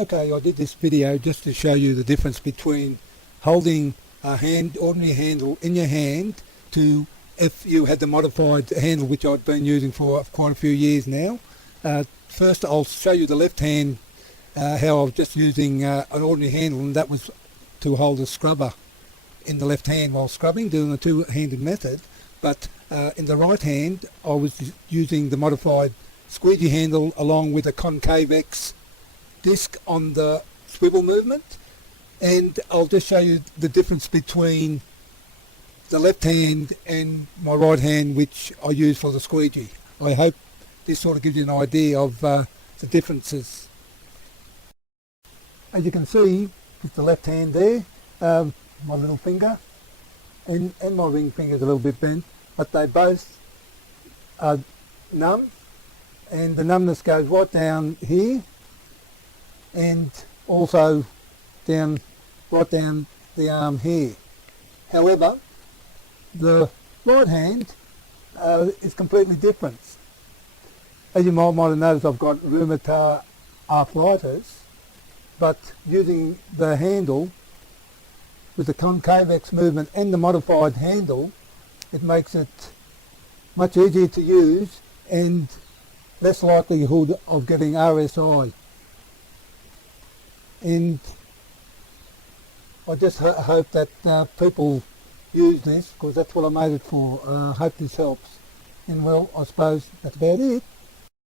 Okay, I did this video just to show you the difference between holding a ordinary handle in your hand to if you had the modified handle, which I've been using for quite a few years now. First I'll show you the left hand, how I was just using an ordinary handle, and that was to hold a scrubber in the left hand while scrubbing, doing a two-handed method. But in the right hand I was using the modified squeegee handle along with a Concavex disc on the swivel movement, and I'll just show you the difference between the left hand and my right hand, which I use for the squeegee. I hope this sort of gives you an idea of the differences. As you can see with the left hand there, my little finger and my ring finger is a little bit bent, but they both are numb, and the numbness goes right down here and also right down the arm here. However, the right hand is completely different. As you might have noticed, I've got rheumatoid arthritis, but using the handle with the Concavex movement and the modified handle, it makes it much easier to use and less likelihood of getting RSI. And I just hope that people use this, because that's what I made it for. I hope this helps. And well, I suppose that's about it.